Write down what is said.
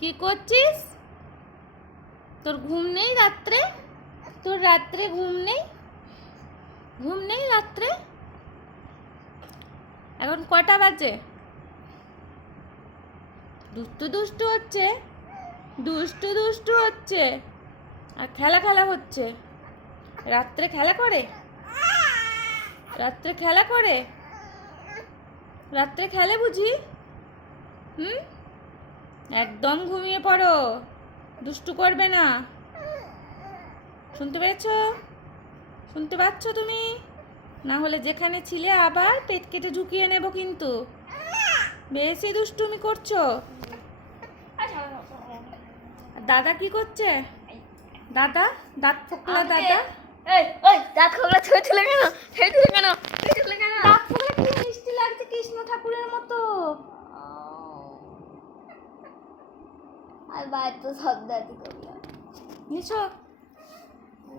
কি করছিস? তোর ঘুম নেই রাত্রে? তোর রাত্রে ঘুম নেই? ঘুম নেই রাত্রে? এখন কটা বাজে? দুষ্টু দুষ্টু হচ্ছে। দুষ্টু দুষ্টু হচ্ছে। আর খেলা খেলা হচ্ছে। রাত্রে খেলা করে? রাত্রে খেলা করে? রাত্রে খেলে বুঝি? হুম? একদম ঘুমিয়ে পড়ো। দুষ্টু করবে না। শুনতে পেয়েছ? শুনতে পাচ্ছ তুমি? না হলে যেখানে ছিলে আবার পেট কেটে ঢুকিয়ে নেব কিন্তু। বেশি দুষ্টুমি করছ। আর দাদা কি করছে? দাদা দাঁত ফোকলা দাদা? এই ওই দাঁত খোলা ছুঁয়ে ছিল কেন ছুঁয়ে ছিল কেন ছুঁয়ে ছিল কেন দাঁত ফোকলা কি মিষ্টি লাগছে কৃষ্ণ ঠাকুরের মতো আর বাইরে তো সব দাদি করল। নিছো?